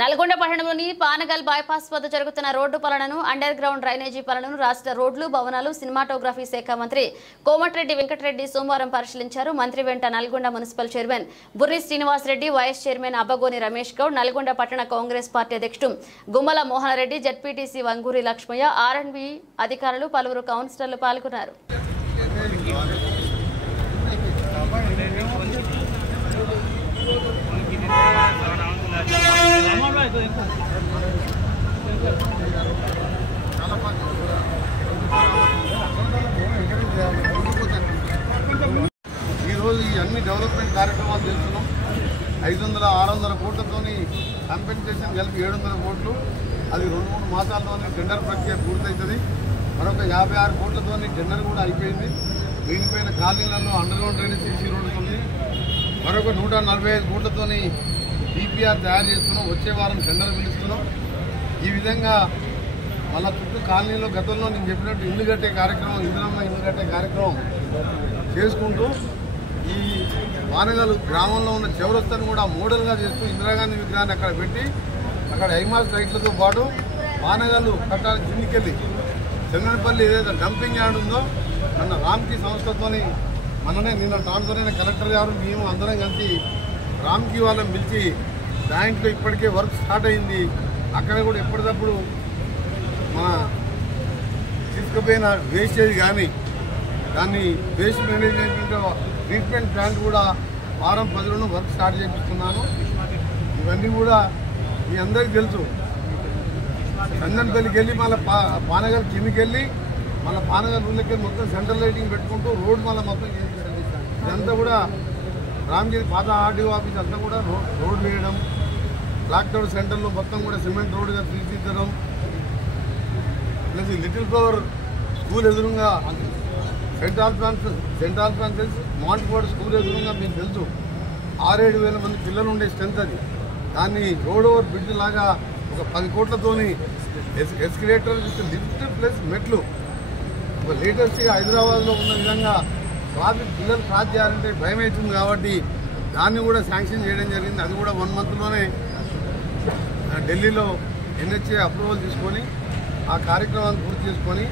నల్గొండ పట్టణంలోని పానగల్ బైపాస్ వద్ద జరుగుతున్న రోడ్డు పనులను అండర్ గ్రౌండ్ డ్రైనేజీ పనులను రాష్ట్ర రోడ్లు భవనాలు సినిమాటోగ్రఫీ శాఖ మంత్రి కోమటిరెడ్డి వెంకటరెడ్డి సోమవారం పరిశీలించారు. మంత్రి వెంట Nalgonda municipal chairman Burri Srinivas Reddy, vice chairman Abbagoni Ramesh Goud, Nalgonda పట్టణ కాంగ్రెస్ పార్టీ అధ్యక్షుడు గుమ్మల మోహన్ రెడ్డి, జెడ్పీటీసీ వంగూరి లక్ష్మయ్య, ఆర్ఎండ్బి అధికారులు, పలువురు కౌన్సిలర్లు పాల్గొన్నారు. ఈరోజు ఈ అన్ని డెవలప్మెంట్ కార్యక్రమాలు చేస్తున్నాం. 500-600 కోట్లతోని కాంపెన్సేషన్ కలిపి 700 కోట్లు. అది 2-3 మాసాల్లోనే టెండర్ ప్రక్రియ పూర్తవుతుంది. మరొక 56 కోట్లతోని టెండర్ కూడా అయిపోయింది. మిగిలిపోయిన కాలనీలలో అండర్గ్రౌండ్ డ్రైనేజ్ సిసి రోడ్డు ఉంది. మరొక 145 కోట్లతోని డిపిఆర్ తయారు చేస్తున్నాం. వచ్చే వారం టెండర్ పిలుస్తున్నాం. ఈ విధంగా మళ్ళా చుట్టూ కాలనీలో గతంలో నేను చెప్పినట్టు ఇల్లు కట్టే కార్యక్రమం, ఇందిరమ్మ ఇల్లు కట్టే కార్యక్రమం చేసుకుంటూ ఈ పానగల్ గ్రామంలో ఉన్న చౌరస్తాను కూడా మోడల్గా చేస్తూ ఇందిరాగాంధీ విగ్రహాన్ని అక్కడ పెట్టి అక్కడ ఐమాస్ లైట్లతో పాటు పానగల్ కట్టాలని కిందికెళ్ళి చెన్నపల్లి ఏదైతే డంపింగ్ యార్డ్ ఉందో మన రామ్కి సంస్థతోని నిన్న ట్రాన్స్ఫర్ కలెక్టర్ గారు మేము అందరం కలిసి రామ్కి వాళ్ళని పిలిచి దాంట్లో ఇప్పటికే వర్క్ స్టార్ట్ అయింది. అక్కడ కూడా ఎప్పటికప్పుడు మన తీసుకుపోయిన వేస్టేజ్ కానీ దాన్ని వేస్ట్ మేనేజ్మెంట్ ట్రీట్మెంట్ ప్లాంట్ కూడా వారం 10 వర్క్ స్టార్ట్ చేపిస్తున్నాను. ఇవన్నీ కూడా మీ అందరికీ తెలుసు. చందన్పల్లికి వెళ్ళి మళ్ళీ పానగల్ కిందికి వెళ్ళి మళ్ళీ పానగల్ ఊళ్ళకి మొత్తం సెంట్రల్ లైటింగ్ పెట్టుకుంటూ రోడ్ మళ్ళీ మొత్తం ఇదంతా కూడా రామగిరి పాత ఆర్డీఓ ఆఫీస్ అంతా కూడా రోడ్ వేయడం, బ్లాక్ టౌన్ సెంటర్లో మొత్తం కూడా సిమెంట్ రోడ్డుగా తీర్చిదిద్దడం, ప్లస్ లిటిల్ ఫ్లవర్ స్కూల్ ఎదురుగా సెంట్ ఆల్ఫాన్సెస్ మాంట్ఫోర్డ్ స్కూల్ ఎదురుగా మీకు తెలుసు 6-7 వేల మంది పిల్లలు ఉండే స్ట్రెంత్ అది. దాన్ని రోడ్ ఓవర్ బ్రిడ్జ్ లాగా ఒక 10 కోట్లతోని ఎస్కలేటర్ విత్ లిఫ్ట్ ప్లస్ మెట్లు లేటెస్ట్గా హైదరాబాద్లో ఉన్న విధంగా ట్రాఫిక్ పిల్లలు క్రాస్ చేయాలంటే భయం అవుతుంది కాబట్టి దాన్ని కూడా శాంక్షన్ చేయడం జరిగింది. అది కూడా 1 మంత్లోనే ఢిల్లీలో ఎన్హెచ్ఏ అప్రూవల్ తీసుకొని ఆ కార్యక్రమాన్ని పూర్తి చేసుకొని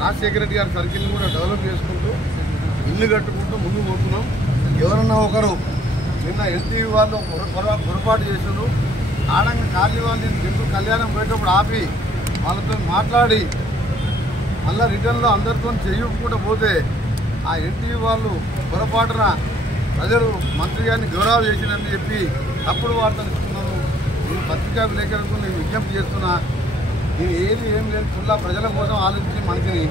రాజశేఖర రెడ్డి గారి సర్కిల్ని కూడా డెవలప్ చేసుకుంటూ ఇల్లు కట్టుకుంటూ ముందుకు పోతున్నాం. ఎవరన్నా ఒకరు నిన్న ఎన్టీవీ వాళ్ళు పొరపాటు చేశారు. ఆడంగా ఖాళీ వాళ్ళు నేను కళ్యాణం పోయేటప్పుడు ఆపి వాళ్ళతో మాట్లాడి మళ్ళీ రిటర్న్లో అందరితో చెయ్యకుండా పోతే ఆ ఎన్టీవీ వాళ్ళు పొరపాటున ప్రజలు మంత్రి గారిని గౌరవం చేసిందని చెప్పి తప్పుడు వార్తలు ఇస్తున్నారు. నేను పత్రికా విలేకరులకు నేను విజ్ఞప్తి చేస్తున్నా, నేను ఏం లేదు ఫుల్లా ప్రజల కోసం ఆలోచించి మంత్రిని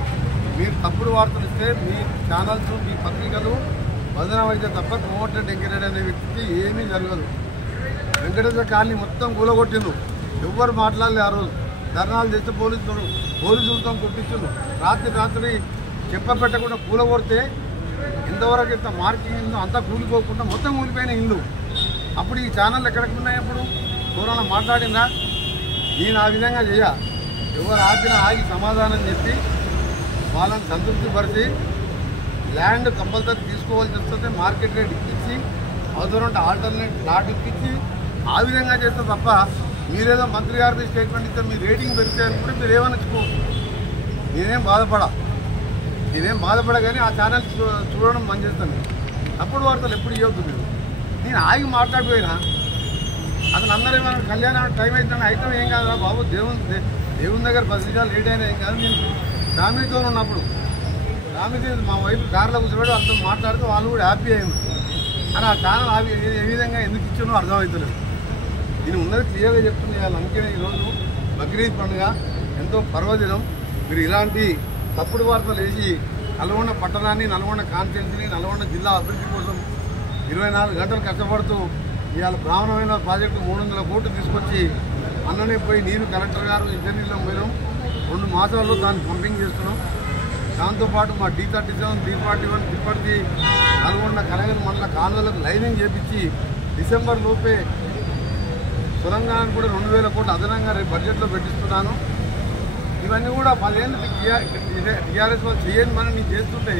మీరు తప్పుడు వార్తలు ఇస్తే మీ ఛానల్స్ మీ పత్రికలు బదనాం అయితే తప్ప కోమటిరెడ్డి వెంకటరెడ్డి అనే వ్యక్తికి ఏమీ జరగదు. వెంకటేశ్వర కాలనీ మొత్తం కూలగొట్టిండు. ఎవ్వరు మాట్లాడలే. ఆ రోజు ధర్నాలు చేస్తే పోలీసులతో కొట్టించుండు. రాత్రి చెప్పపెట్టకుండా కూలగొడితే ఎంతవరకు ఇంత మార్కింగ్ ఇందో అంతా కూలిపోకుండా మొత్తం కూలిపోయిన ఇల్లు. అప్పుడు ఈ ఛానల్ ఎక్కడికి ఉన్నాయి? అప్పుడు కరోనా మాట్లాడిందా? నేను ఆ విధంగా చేయ ఎవరు ఆపినా ఆగి సమాధానం చెప్పి వాళ్ళని సంతృప్తిపరిచి ల్యాండ్ కంపల్సరీ తీసుకోవాల్సి వస్తుంది. మార్కెట్ రేట్ ఇప్పించి అవసరం ఉంటే ఆల్టర్నేట్ ప్లాట్ ఇప్పించి ఆ విధంగా చేస్తే తప్ప మీరేదో మంత్రి గారికి స్టేట్మెంట్ ఇస్తే మీ రేటింగ్ పెరిగితే అనుకుంటే మీరు ఏమనొచ్చుకోవచ్చు. నేనేం బాధపడ కానీ ఆ ఛానల్ చూడడం మంచి చేస్తాను. తప్పుడు వార్తలు ఎప్పుడు ఇవ్వద్దు. నేను ఆగి మాట్లాడిపోయినా అతను అందరూ ఏమన్నా కళ్యాణం టైం అవుతుందని అయితే ఏం కాదు బాబు, దేవుని దగ్గర 10 నిమిషాలు లేట్ అయినా ఏం కాదు. నేను ఫ్యామిలీతో ఉన్నప్పుడు మా వైపు కార్లో కూర్చోబెట్టి అంతా మాట్లాడితే వాళ్ళు కూడా హ్యాపీ అయింది. అని ఆ ఛానల్ ఏ విధంగా ఎందుకు ఇచ్చానో అర్థమవుతలేదు. నేను ఉన్నది క్లియర్గా చెప్తున్నాను. అందుకనే ఈరోజు బక్రీద్ పండుగ ఎంతో పర్వదినం. మీరు ఇలాంటి తప్పుడు వార్తలు వేసి నల్గొండ పట్టణాన్ని, నల్గొండ కాన్స్టిట్యున్సీని, నల్గొండ జిల్లా అభివృద్ధి కోసం 24 గంటలు కష్టపడుతూ ఇవాళ బ్రాహ్మణమైన ప్రాజెక్టు 300 కోట్లు తీసుకొచ్చి అన్ననే పోయి నేను కలెక్టర్ గారు ఇద్దరు నీళ్ళం పోయినాం. 2 మాసాల్లో దాన్ని పంపింగ్ చేస్తున్నాం. దాంతోపాటు మా D37, D41 తిప్పటి నల్గొండ కనగల్ మండల కాలువలకు లైనింగ్ చేపించి డిసెంబర్ లోపే సొరంగానికి కూడా 2000 కోట్లు అదనంగా రేపు బడ్జెట్లో పెట్టిస్తున్నాను. ఇవన్నీ కూడా 10 ఏళ్ళు టీఆర్ఎస్ వాళ్ళు చేయని మనం నేను చేస్తుంటే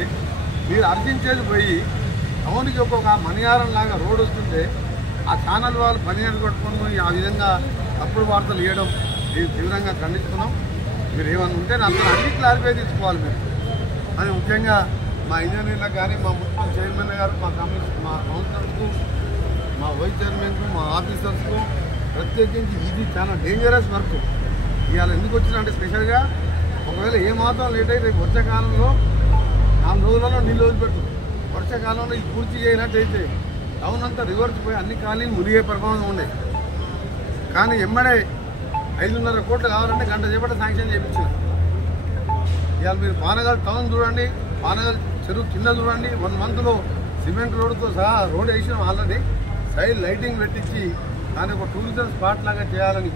మీరు అర్జించేది పోయి టౌన్కి ఒక్కొక్క మణిహారం లాగా రోడ్ వస్తుంటే ఆ ఛానల్ వాళ్ళు పని పట్టుకొని ఆ విధంగా తప్పుడు వార్తలు ఇవ్వడం దీన్ని తీవ్రంగా ఖండిస్తున్నాం. మీరు ఏమన్నా ఉంటే నాతో అన్ని క్లారిఫై తీసుకోవాలి మీరు అని. ముఖ్యంగా మా ఇంజనీర్లకు కానీ, మా మున్సిపల్ చైర్మన్ గారు, మా కౌన్సిలర్స్కు, మా వైస్ చైర్మన్కు, మా ఆఫీసర్స్కు ప్రత్యేకించి ఇది చాలా డేంజరస్ వర్క్. ఇవాళ ఎందుకు వచ్చినా అంటే స్పెషల్గా ఒకవేళ ఏమాత్రం లేట్ అయితే రేపు వర్షాకాలంలో 4 రోజులలో నీళ్ళు వదిలిపెట్టు. వర్షాకాలంలో ఇది పూర్తి చేయనట్టయితే టౌన్ అంతా రివర్స్ పోయి అన్ని ఖాళీలు మునిగే పరిమాణం ఉండే. కానీ ఎమ్మడే 5.5 కోట్లు కావాలంటే గంట చేపట్ట శాంక్షన్ చేయించారు. ఇవాళ మీరు పానగల్ టౌన్ చూడండి, పానగల్ చెరువు కింద చూడండి. 1 మంత్లో సిమెంట్ రోడ్డుతో సహా రోడ్ వేసినాం. ఆల్రెడీ సైడ్ లైటింగ్ పెట్టించి దాన్ని ఒక టూరిజం స్పాట్ లాగా చేయాలని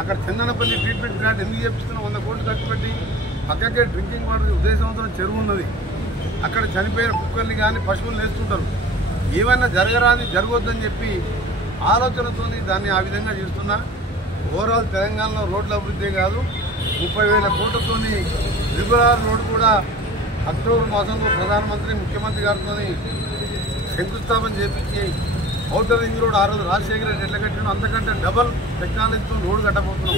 అక్కడ చందనపల్లి ట్రీట్మెంట్ ప్లాంట్ ఎందుకు చేపిస్తున్నాం? 100 కోట్లు ఖర్చు పెట్టి పక్కకే డ్రింకింగ్ వాటర్ ఉద్దేశంతో చెరువు ఉన్నది. అక్కడ చనిపోయిన కుక్కల్ని కానీ పశువులు వేస్తుంటారు. ఏమైనా జరగరాని జరగొద్దని చెప్పి ఆలోచనతో దాన్ని ఆ విధంగా చేస్తున్నా. ఓవరాల్ తెలంగాణలో రోడ్ల అభివృద్ధి కాదు, 30,000 కోట్లతో రిగులర్ రోడ్డు కూడా అక్టోబర్ మాసంలో ప్రధానమంత్రి ముఖ్యమంత్రి గారితో శంకుస్థాపన చేపించి ఔటర్ రింగ్ రోడ్ ఆ రోజు రాజశేఖర రెడ్డి ఎట్లా కట్టినా అంతకంటే డబల్ టెక్నాలజీతో రోడ్డు కట్టబోతున్నాం.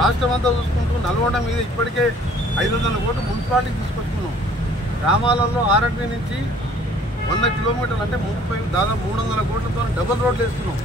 రాష్ట్రం అంతా చూసుకుంటూ నల్గొండ మీద ఇప్పటికే 500 కోట్లు మున్సిపాలిటీకి తీసుకొచ్చుకున్నాం. గ్రామాలలో ఆర్ఎండ్బి నుంచి 100 కిలోమీటర్లు అంటే దాదాపు 300 కోట్లతో డబల్ రోడ్లు వేస్తున్నాం.